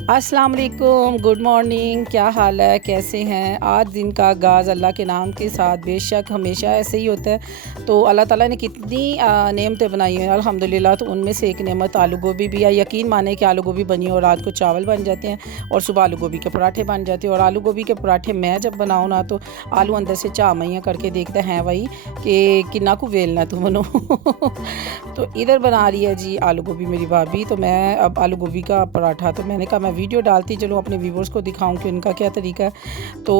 अस्सलाम वालेकुम, good morning. क्या हाल है, कैसे हैं? आज दिन का आगाज़ अल्लाह के नाम के साथ, बेशक हमेशा ऐसे ही होता है। तो अल्लाह ताला ने कितनी नेमतें बनाई हैं अल्हम्दुलिल्लाह। तो उनमें से एक नेमत आलू गोभी भी है। यकीन माने कि आलू गोभी बनी और रात को चावल बन जाते हैं और सुबह आलू गोभी के पराठे बन जाते हैं। और आलू गोभी के पराठे मैं जब बनाऊँ ना, तो आलू अंदर से झामैया करके देखते हैं भाई कि किन्ना को वेलना तू मनो। तो इधर बना रही है जी आलू गोभी मेरी भाभी। तो मैं अब आलू गोभी का पराठा, तो मैंने कहा मैं वीडियो डालती चलो अपने व्यूवर्स को दिखाऊं कि उनका क्या तरीका है। तो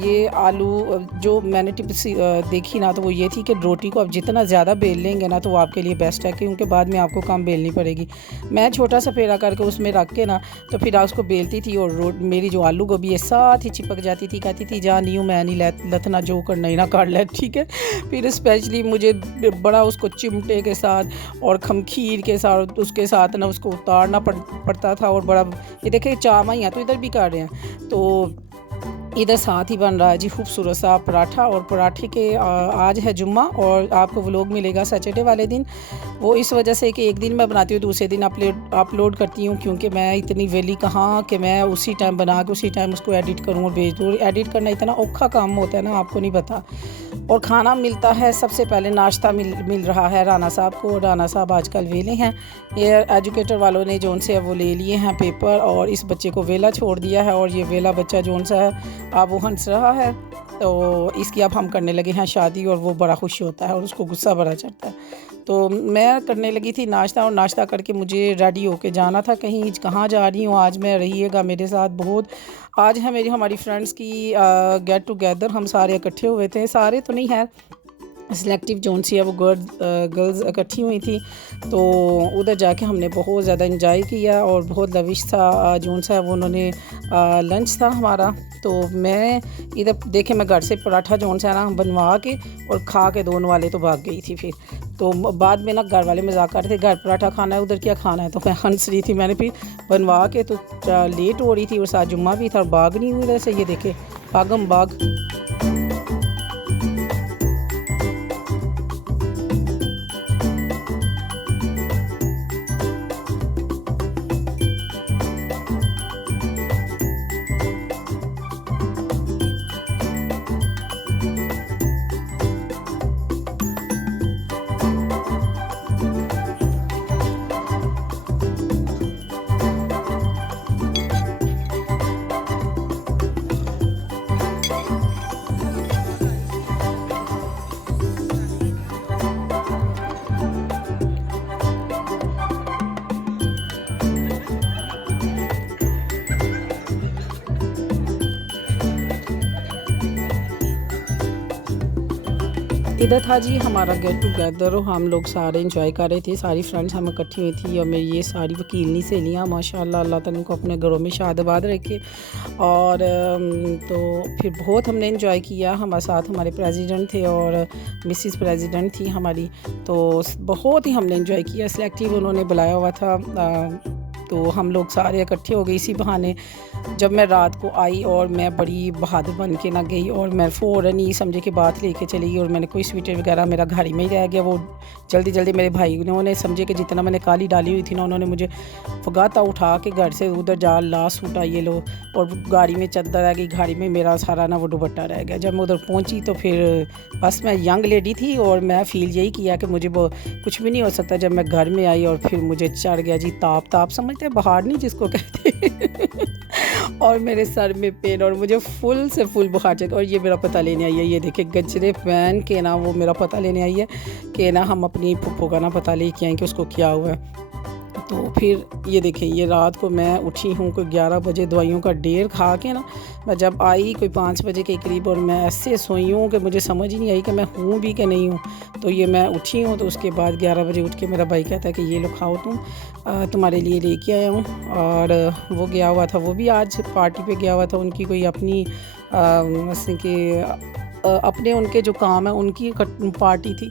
ये आलू जो मैंने टिप्स देखी ना, तो वो ये थी कि रोटी को आप जितना ज़्यादा बेल लेंगे ना, तो वो आपके लिए बेस्ट है, क्योंकि बाद में आपको कम बेलनी पड़ेगी। मैं छोटा सा फेरा करके उसमें रख के ना, तो फिर उसको बेलती थी और मेरी जो आलू गोभी है साथ ही चिपक जाती थी। कहती थी जा नहीं हूँ मैं नहीं लथना, जो करना ही ना कर ले, ठीक है। फिर स्पेशली मुझे बड़ा उसको चिमटे के साथ और खमखीर के साथ उसके साथ ना उसको उतारना पड़ता था। और बड़ा ये देखिए चावल तो इधर भी कर रहे हैं, तो इधर साथ ही बन रहा है जी खूबसूरत सा पराठा। और पराठे के आज है जुम्मा और आपको व्लॉग मिलेगा सैटरडे वाले दिन। वो इस वजह से कि एक दिन मैं बनाती हूँ, दूसरे दिन अपलोड करती हूँ, क्योंकि मैं इतनी वेली कहाँ कि मैं उसी टाइम बना के उसी टाइम उसको एडिट करूँ और भेज दूँ। एडिट करना इतना औखा काम होता है ना, आपको नहीं पता। और खाना मिलता है, सबसे पहले नाश्ता मिल रहा है राना साहब को। राना साहब आजकल वेले हैं, एयर एजुकेटर वालों ने जो उनसे वो ले लिए हैं पेपर और इस बच्चे को वेला छोड़ दिया है। और ये वेला बच्चा जो सा है अब वो हंस रहा है, तो इसकी अब हम करने लगे हैं शादी। और वो बड़ा खुश होता है और उसको गुस्सा बड़ा चढ़ता है। तो मैं करने लगी थी नाश्ता, और नाश्ता करके मुझे रेडी होके जाना था कहीं। कहाँ जा रही हूँ आज मैं, रहिएगा मेरे साथ। बहुत आज है हमारी फ्रेंड्स की गेट टुगेदर। हम सारे इकट्ठे हुए थे, सारे तो नहीं है, सिलेक्टिव जोन सी है वो गर्ल्स इकट्ठी हुई थी। तो उधर जाके हमने बहुत ज़्यादा इंजॉय किया और बहुत लविश था जोन सा है वो। उन्होंने लंच था हमारा। तो मैं इधर देखे, मैं घर से पराठा जोन सा है ना बनवा के और खा के दोनों वाले तो भाग गई थी। फिर तो बाद में ना घर वाले मजाक कर रहे थे, घर पराठा खाना है उधर क्या खाना है। तो मैं हंस रही थी, मैंने फिर बनवा के, तो लेट हो रही थी और साथ जुम्मा भी था और भाग नहीं हुई इधर से। ये देखे भागम भाग। इधर था जी हमारा गेट टुगेदर और हम लोग सारे इंजॉय कर रहे थे। सारी फ्रेंड्स हम इकट्ठी हुई थी और मेरी ये सारी वकीलनी सहेलियाँ, माशाल्लाह अल्लाह ताला इनको अपने घरों में शादाबाद रखे। और तो फिर बहुत हमने इंजॉय किया। हमारे साथ हमारे प्रेसिडेंट थे और मिसिस प्रेसिडेंट थी हमारी। तो बहुत ही हमने इंजॉय किया। सिलेक्टिव उन्होंने बुलाया हुआ था, तो हम लोग सारे इकट्ठे हो गए इसी बहाने। जब मैं रात को आई और मैं बड़ी बहादुर बन के ना गई और मैं फ़ौरन ही समझे कि बात लेके चली गई और मैंने कोई स्वीटर वगैरह मेरा घर में ही रह गया। वो जल्दी जल्दी मेरे भाई उन्होंने समझे कि जितना मैंने काली डाली हुई थी ना, उन्होंने मुझे फगाता उठा के घर से उधर जा, ला सूटा ये लो। और गाड़ी में चद्दर रह गई, गाड़ी में मेरा सारा ना वो दुपट्टा रह गया। जब मैं उधर पहुंची तो फिर बस मैं यंग लेडी थी और मैं फ़ील यही किया कि मुझे वो कुछ भी नहीं हो सकता। जब मैं घर में आई और फिर मुझे चढ़ गया जी ताप समझते हैं बाहर नहीं जिसको कहते और मेरे सर में पेन और मुझे फुल से फुल बुखार चढ़। और ये मेरा पता लेने आई है, ये देखिए गजरे पहन के ना वो मेरा पता लेने आई है कि ना हम अपनी पुप्पो का ना पता लेके आए कि उसको क्या हुआ है। तो फिर ये देखें, ये रात को मैं उठी हूँ कोई 11 बजे दवाइयों का ढेर खा के ना। मैं जब आई कोई 5 बजे के करीब और मैं ऐसे सोई हूँ कि मुझे समझ ही नहीं आई कि मैं हूँ भी कि नहीं हूँ। तो ये मैं उठी हूँ, तो उसके बाद 11 बजे उठ के मेरा भाई कहता है कि ये लो खाओ तुम, तुम्हारे लिए लेके आया हूँ। और वो गया हुआ था, वो भी आज पार्टी पे गया हुआ था। उनकी कोई अपनी जैसे कि अपने उनके जो काम है उनकी पार्टी थी।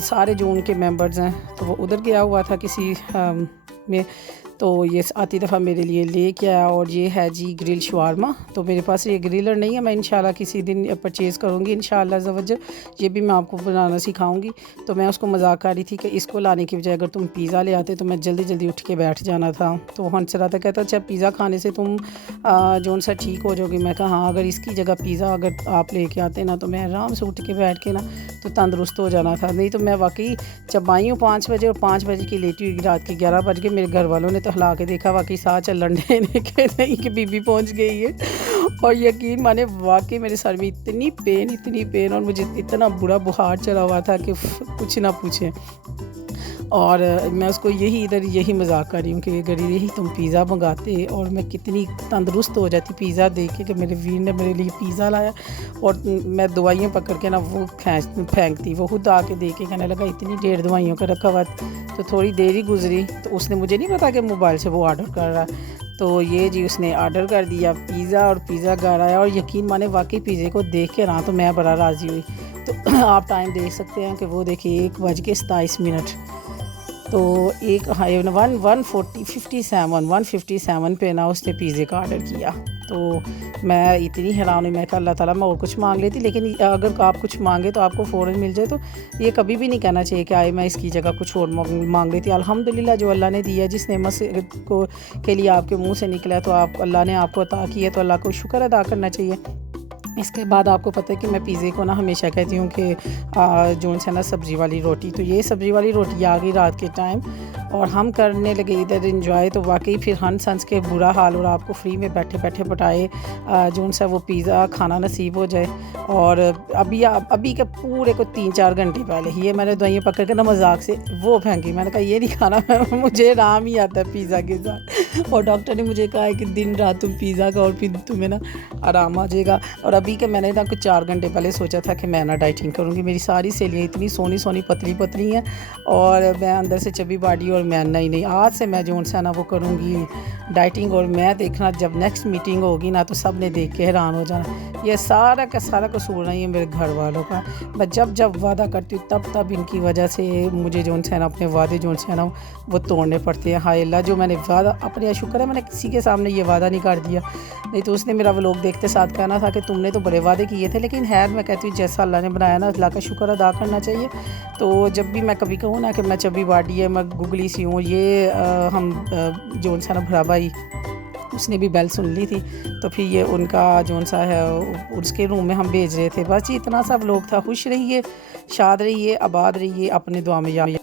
सारे जो उनके मेंबर्स हैं तो वो उधर गया हुआ था किसी में। तो ये आती दफ़ा मेरे लिए लेके आया। और ये है जी ग्रिल शवारमा। तो मेरे पास ये ग्रिलर नहीं है, मैं इंशाल्लाह किसी दिन परचेज़ करूँगी इंशाल्लाह ज़वज्जल। ये भी मैं आपको बनाना सिखाऊँगी। तो मैं उसको मजाक कर रही थी कि इसको लाने की बजाय अगर तुम पिज़्ज़ा ले आते तो मैं जल्दी जल्दी उठ के बैठ जाना था। तो वो हंस रहा था, कहता अच्छा पिज़्ज़ा खाने से तुम जोन सा ठीक हो जाओगी। मैं कहा हाँ, अगर इसकी जगह पिज़्ज़ा अगर आप लेके आते ना तो मैं आराम से उठ के बैठ के ना तो तंदुरुस्त हो जाना था। नहीं तो मैं वाकई जब आई हूँ 5 बजे और 5 बजे की लेटी हुई, रात के 11 बज गए। मेरे घर वालों ने तो हिला के देखा, वाकई साथ चलन देने के नहीं कि बीबी पहुँच गई है। और यकीन माने वाकई मेरे सर में इतनी पेन और मुझे इतना बुरा बुखार चढ़ा हुआ था कि कुछ ना पूछें। और मैं उसको यही मजाक कर रही हूँ कि अगर यही तुम पिज़्ज़ा मंगाते और मैं कितनी तंदुरुस्त हो जाती पिज़्ज़ा देख के कि मेरे वीर ने मेरे लिए पिज़्ज़ा लाया। और मैं दवाइयाँ पकड़ के ना वो फेंकती, वो खुद आके देख के कहने लगा इतनी ढेर दवाइयों का रखा हुआ। तो थोड़ी देर ही गुजरी तो उसने मुझे नहीं पता कि मोबाइल से वो ऑर्डर कर रहा है। तो ये जी उसने ऑर्डर कर दिया पिज़्ज़ा और पिज़्ज़ा घर आया। और यकीन माने वाकई पिज़्ज़े को देख के ना तो मैं बड़ा राज़ी हुई। तो आप टाइम देख सकते हैं कि वो देखिए 1:27। तो एक हाँ 157 पे ना उसने पिज़्ज़े का ऑर्डर किया। तो मैं इतनी हैरान हुई, मैं कहा अल्लाह ताला मैं और कुछ मांग लेती, लेकिन अगर आप कुछ मांगे तो आपको फ़ौरन मिल जाए तो ये कभी भी नहीं कहना चाहिए कि आए मैं इसकी जगह कुछ और मांग लेती। अल्हम्दुलिल्लाह जो अल्लाह ने दिया, जिस नेमत से को के लिए आपके मुंह से निकला तो आप अल्लाह ने आपको अता किया तो अल्लाह को शुक्र अदा करना चाहिए। इसके बाद आपको पता है कि मैं पिज़्ज़े को ना हमेशा कहती हूँ कि जो है ना सब्ज़ी वाली रोटी। तो ये सब्ज़ी वाली रोटी आ गई रात के टाइम और हम करने लगे इधर इंजॉय। तो वाकई फिर हंस हंस के बुरा हाल और आपको फ्री में बैठे बैठे पटाए जो सा वो पिज़्ज़ा खाना नसीब हो जाए। और अभी के पूरे को 3-4 घंटे पहले ही ये मैंने दवाइयाँ पकड़ के ना मजाक से वो फेंकी। मैंने कहा ये नहीं खाना मुझे आराम ही आता है पिज़्ज़ा के साथ। और डॉक्टर ने मुझे कहा है कि दिन रात तुम पिज़्ज़ा खाओ और फिर तुम्हें ना आराम आ जाएगा। और अभी के मैंने ना कुछ 4 घंटे पहले सोचा था कि मैं ना डाइटिंग करूँगी। मेरी सारी सहेलियाँ इतनी सोनी सोनी पतली पतली हैं और मैं अंदर से चबी बाडी और मैं नहीं आज से मैं जो सा ना वो करूँगी डाइटिंग। और मैं देखना जब नेक्स्ट मीटिंग होगी ना तो सब ने देख के हैरान हो जाना। ये सारा का सारा कसूर नहीं है मेरे घर वालों का। मैं जब वादा करती हूँ तब इनकी वजह से मुझे जो है ना अपने वादे जो है ना वो तोड़ने पड़ते हैं। हाय अल्लाह, जो मैंने वादा अपने शुक्र है मैंने किसी के सामने ये वादा नहीं कर दिया, नहीं तो उसने मेरा व्लॉग देखते साथ कहना था कि तुमने तो बड़े वादे किए थे। लेकिन खैर मैं कहती हूँ जैसा अल्लाह ने बनाया ना अल्लाह का शुक्र अदा करना चाहिए। तो जब भी मैं कभी कहूँ ना कि मैं चबी बाडी है मैं गुगली सी हूँ, ये हम जो सा ना भरा भाई उसने भी बेल सुन ली थी। तो फिर ये उनका जो सा है उसके रूम में हम भेज रहे थे। बस इतना सा व्लॉग था। खुश रहिए, शाद रहिए, आबाद रहिए, अपने दुआ में याद